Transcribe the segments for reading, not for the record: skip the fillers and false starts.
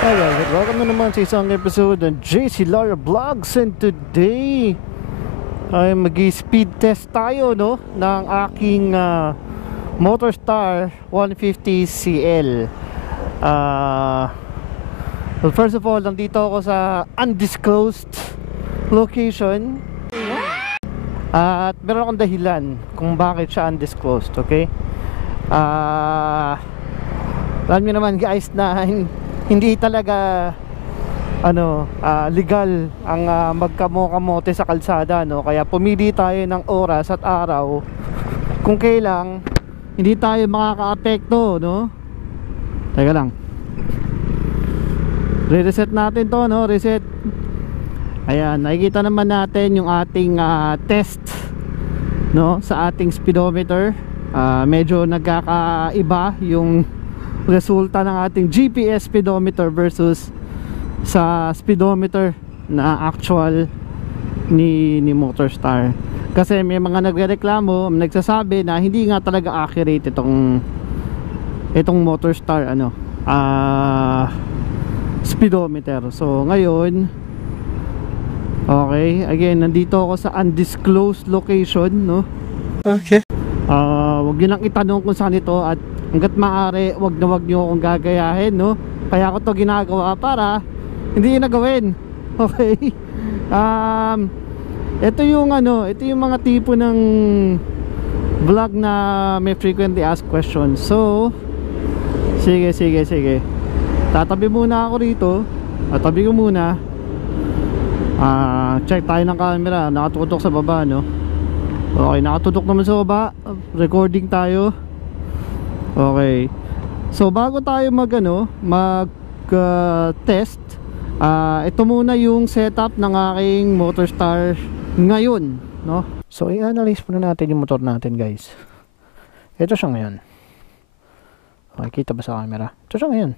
Alright, welcome na naman sa isang episode ng JC Lara Vlogs. And today ay mag-speed test tayo, no, ng aking Motorstar 150CL. Well, first of all, nandito ako sa undisclosed location. At meron akong dahilan kung bakit siya undisclosed, okay? Alam niyo naman guys na hindi talaga legal ang magkamote sa kalsada, no? Kaya pumili tayo ng oras at araw kung kailang hindi tayo makaka-apekto, no? Teka lang, re-reset natin to, no? Reset. Ayan, nakikita naman natin yung ating test, no, sa ating speedometer. Medyo nagkakaiba yung resulta ng ating GPS speedometer versus sa speedometer na actual ni Motorstar. Kasi may mga nagrereklamo, nagsasabi na hindi nga talaga accurate itong Motorstar speedometer. So ngayon, okay, again, nandito ako sa undisclosed location, no? Okay. Wag nyo lang itanong kung saan ito, at hanggat maaari, wag nyo akong gagayahin, no? Kaya ako to ginagawa para hindi yun nagawin. Okay. Ito yung mga tipo ng vlog na may frequently asked questions. So sige, tatabi muna ako rito. Tatabi ko muna. Check tayo ng camera. Nakatutok sa baba, no? Okay, nakatutok naman sa baba. Recording tayo. Okay. So bago tayo test, ito muna yung setup ng aking Motorstar ngayon, no? So i-analyze muna natin yung motor natin, guys. Ito siya ngayon. Okay, kita ba sa camera? Ito siya ngayon.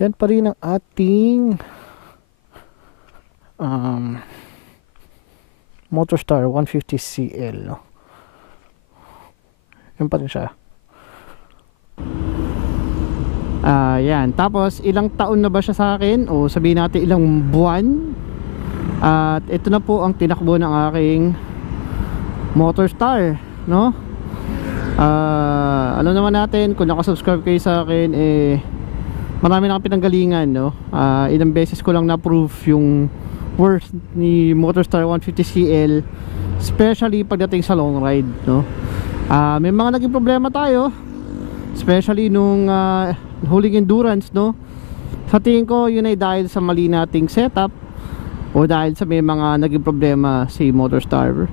Yan pa rin ang ating Motorstar 150CL, no? Yan pa rin siya. Yan. Tapos ilang taon na ba siya sa akin, o sabihin natin ilang buwan. At ito na po ang tinakbo ng aking Motorstar, no? Alam naman natin, kung nakasubscribe kayo sa akin, marami na akong pinanggalingan, no? Ilang beses ko lang na-prove yung worth ni Motorstar 150CL, especially pagdating sa long ride, no? May mga naging problema tayo, especially nung huling endurance, no? Sa tingin ko yun ay dahil sa mali nating setup, o dahil sa may mga naging problema si Motorstar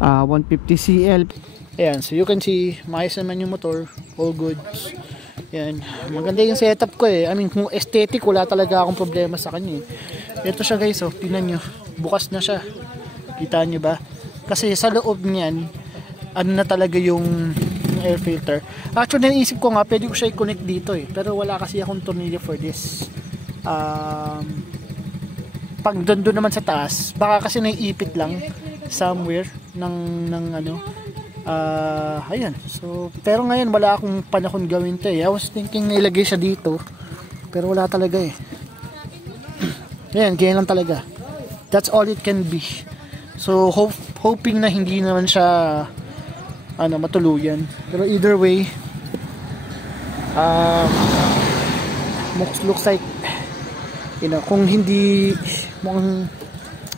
150CL. Ayan, so you can see, maayos naman yung motor, all good. Yan, maganda yung setup ko I mean, kung aesthetic, wala talaga akong problema sa kanya Ito siya guys, tingnan nyo, bukas na siya. Kita nyo ba? Kasi sa loob niyan, na talaga yung air filter. Actually, naisip ko nga, pwede ko siya i-connect dito pero wala kasi akong tornilyo for this. Pag doon naman sa taas, baka kasi naiipit lang somewhere ayan. So, pero ngayon wala akong panahon gawin to I was thinking na ilagay siya dito, pero wala talaga Ayan, ganyan lang talaga. That's all it can be. So, hoping na hindi naman siya matuluyan. Pero either way, looks like, kung hindi,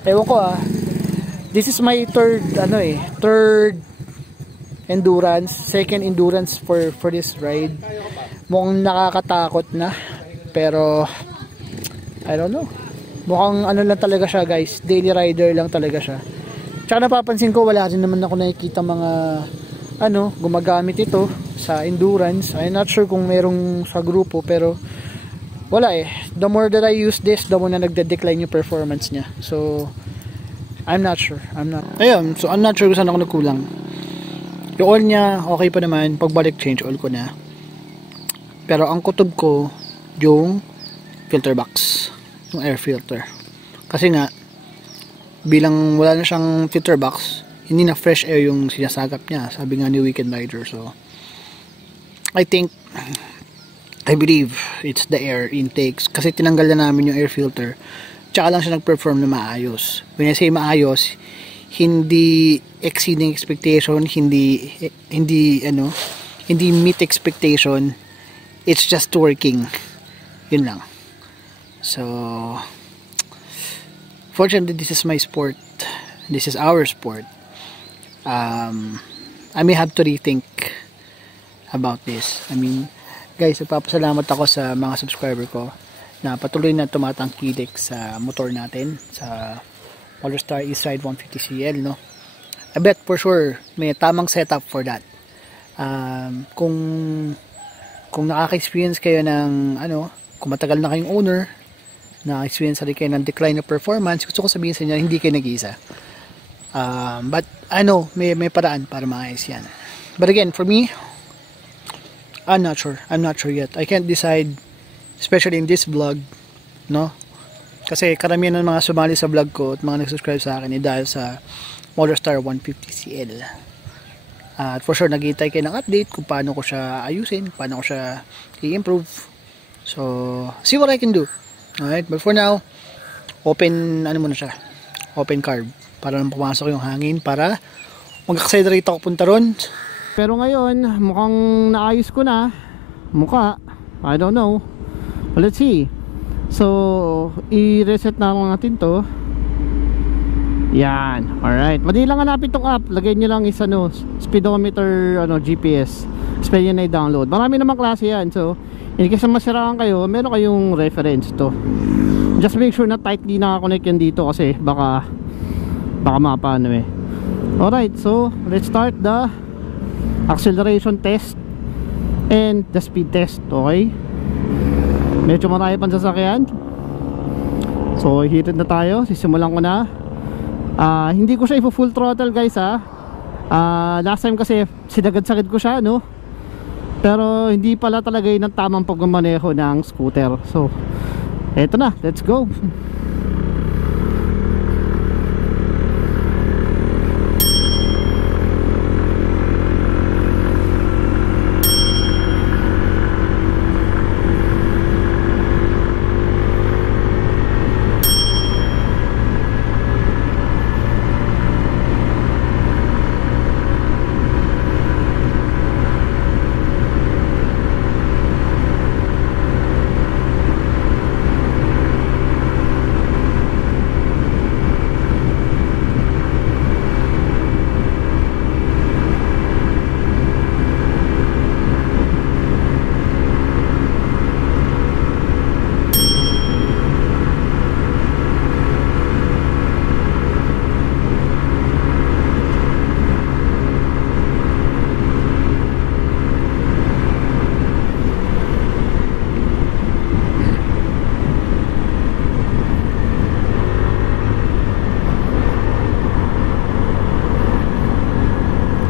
ewan ko this is my third endurance, second endurance for this ride. Mukhang nakakatakot na, pero I don't know, mukhang lang talaga siya guys, daily rider lang talaga siya. Tsaka napapansin ko, wala rin naman ako nakikita mga gumagamit ito sa endurance. I'm not sure kung merong sa grupo, pero wala The more that I use this, the more na nagde-decline yung performance niya. So I'm not sure. Ayun, so I'm not sure kung saan ako nagkulang. Yung oil niya, okay pa naman. Pagbalik, change oil ko na. Pero ang kutob ko, yung filter box, yung air filter. Kasi nga, bilang wala na siyang filter box, hindi na fresh air yung sinasagap niya, sabi nga ni Weekend Rider. So I think I believe it's the air intakes kasi tinanggal na namin yung air filter, tsaka lang siya nag-perform na maayos. When I say maayos, hindi exceeding expectation, hindi meet expectation, it's just working, yun lang. So fortunately, this is my sport, this is our sport. I may have to rethink about this. I mean, guys, nagpapasalamat ako sa mga subscriber ko na patuloy na tumatangkilik sa motor natin, sa Motorstar Eastride 150CL, no? I bet for sure may tamang setup for that. Kung nakaka-experience kayo ng kung matagal na kayong owner, na-experience rin kayo ng decline of performance, gusto ko sabihin sa inyo, hindi kayo nag-iisa. But may paraan para maayos yan. But again, for me, I'm not sure yet. I can't decide, especially in this vlog, no? Kasi karamihan ng mga sumali sa vlog ko at mga nag-subscribe sa akin dahil sa Motorstar 150CL. At for sure, nag-iintay kayo ng update kung paano ko siya ayusin, paano ko siya i-improve. So, see what I can do. Alright, but for now, open carb para lang pumasok yung hangin para mag-accelerate ako punta ron. Pero ngayon, mukhang naayos ko na mukha. I don't know. Well, let's see. So, i-reset na lang natin to. Yan. Alright. Madali lang hanapin tong app. Lagay nyo lang is speedometer GPS. Pwede na i-download. Marami namang klase yan. So, in case masiraan kayo, meron kayong reference to. Just make sure na tightly nakakonect yan dito kasi baka mapaano eh. Alright. So, let's start the acceleration test and the speed test. Okay, medyo marami pang sasakyan, so heated na tayo. Sisimulan ko na. Hindi ko siya full throttle, guys, last time kasi sinagad-sagad ko siya, no? Pero hindi pala talaga yun ang tamang pagmamaneho ng scooter. So eto na, let's go.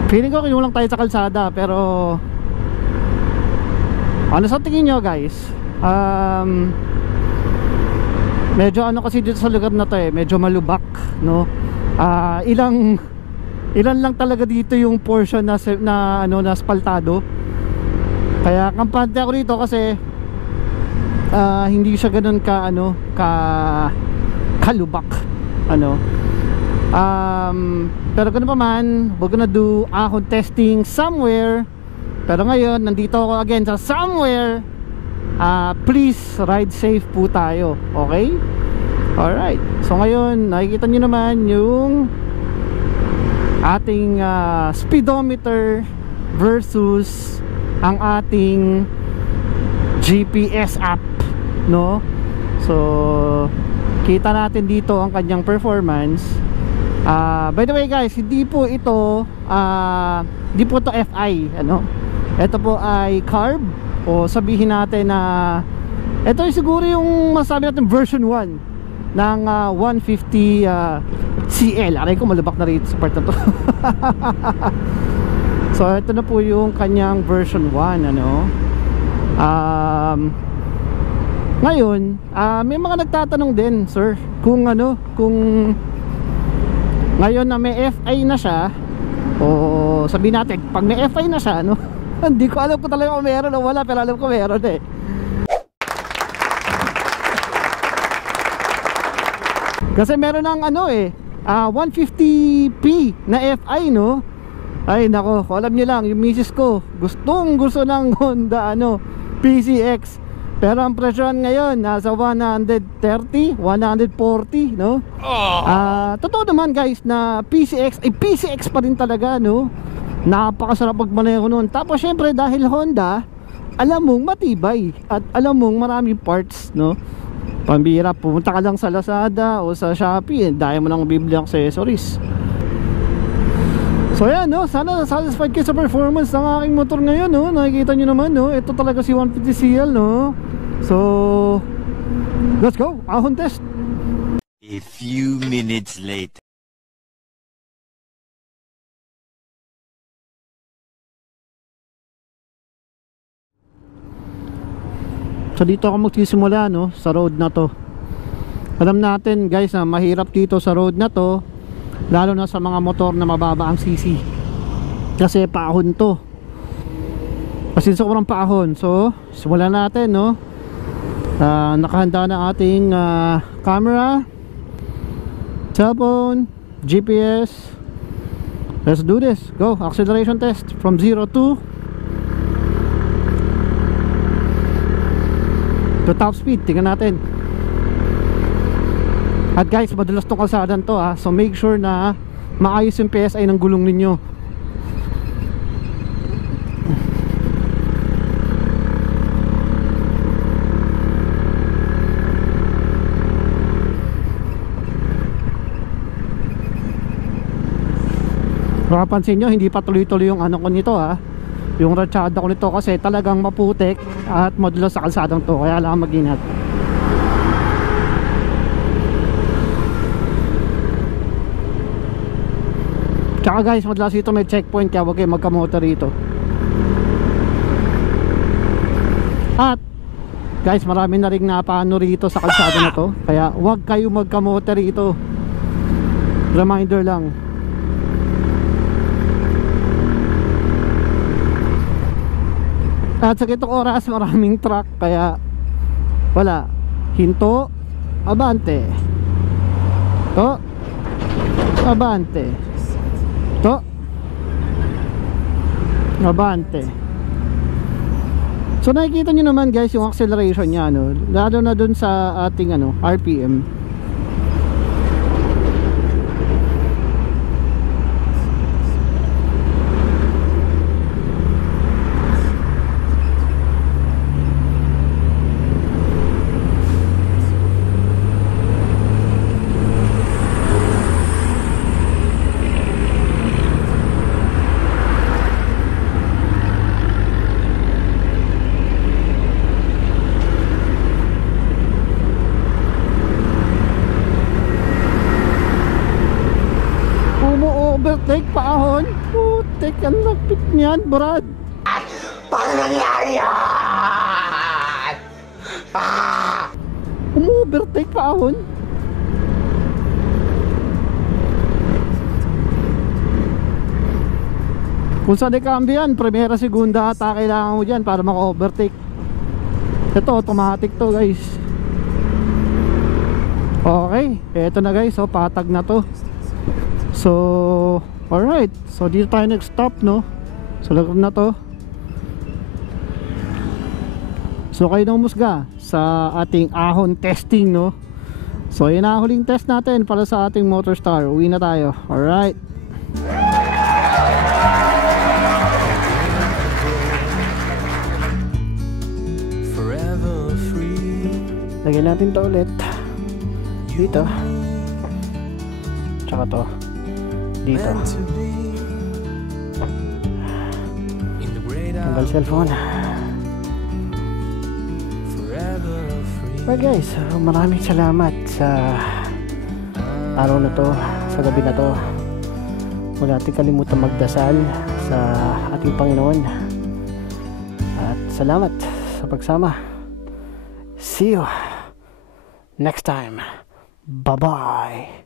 Feeling ko kinulang tayo sa kalsada, pero ano sa tingin nyo, guys? Medyo kasi dito sa lugar na to medyo malubak, no? Ilan lang talaga dito yung portion na asfaltado. Kaya kampante ako dito kasi hindi siya ganoon kalubak, pero ganoon pa man, we're gonna do ahon testing somewhere. Pero ngayon, nandito ako again sa somewhere. Please ride safe po tayo, okay? Alright, so ngayon nakikita nyo naman yung ating speedometer versus ang ating GPS app, no? So kita natin dito ang kanyang performance. By the way, guys, hindi po ito FI, ito po ay carb, o sabihin natin na ito ay siguro yung masabi natin version 1 ng 150 CL. Aray ko, malubak na rito sa part na to. So ito na po yung kanyang version 1, ngayon, may mga nagtatanong din, sir, kung ngayon na may FI na siya, o sabihin natin pag may FI na siya, hindi ko alam kung talaga kung meron o wala, pero alam ko meron Kasi meron ng ano 150p na FI, no? Ay nako, alam nyo lang, yung misis ko gusto ng Honda PCX. Pero ang presyon ngayon nasa 130, 140, no? Totoo naman guys na PCX pa rin talaga, no? Napakasarap magmaneho nun. Tapos syempre dahil Honda, alam mong matibay at alam mong maraming parts, no? Pambira, pumunta ka lang sa Lazada o sa Shopee, dahil mo nang bibili ang accessories. So yan, no? Sana satisfied kayo sa performance ng aking motor ngayon, no? Nakikita nyo naman, no? Ito talaga si 150cl, no? So let's go, ahon test. A few minutes later. So dito ako magsisimula, no, sa road na to. Alam natin guys na mahirap dito sa road na to, lalo na sa mga motor na mababa ang CC. Kasi paahon to. Kasi sobrang paahon. So simulan natin, no. Nakahanda na ating camera, cellphone, GPS. Let's do this. Go, acceleration test from 0 to top speed. Tingnan natin. At guys, madalas tong kalsadan to, so make sure na maayos yung PSI ng gulong ninyo. Makapansin nyo, hindi pa tuloy-tuloy yung ko nito, yung ratsyada ko nito, kasi talagang maputik at madulas sa kalsadang to, kaya lang mag-ingat. Tsaka guys, madalas ito may checkpoint, kaya huwag kayo magkamotor rito. At guys, marami na rin napaano rito sa kalsada na to, kaya huwag kayo magkamotor rito. Reminder lang. At sa gitong oras maraming truck, kaya wala, hinto, abante, to, abante, to, abante. So nakikita nyo naman guys yung acceleration nya, lalo na dun sa ating RPM. Overtake paahon. Putik, ang lapit niyan, Brad. Paano nangyari yan? Overtake paahon. Kung sa dekambyo yan, primera, segunda ata kailangan mo dyan para maka-overtake. Ito automatic to guys. Okay, eto na guys, patag na to. So, alright. So, dito tayo nag-stop, no? So, lugar na to. So, kayo na umusga sa ating ahon testing, no? So, yun na huling test natin para sa ating Motorstar. Uwi na tayo. Alright. Lagyan natin to ulit. Dito. Tsaka to. Dito. Tanggal cellphone. Well guys, maraming salamat sa araw na to, sa gabi na to. Huwag natin kalimutan magdasal sa ating Panginoon. At salamat sa pagsama. See you next time. Bye-bye.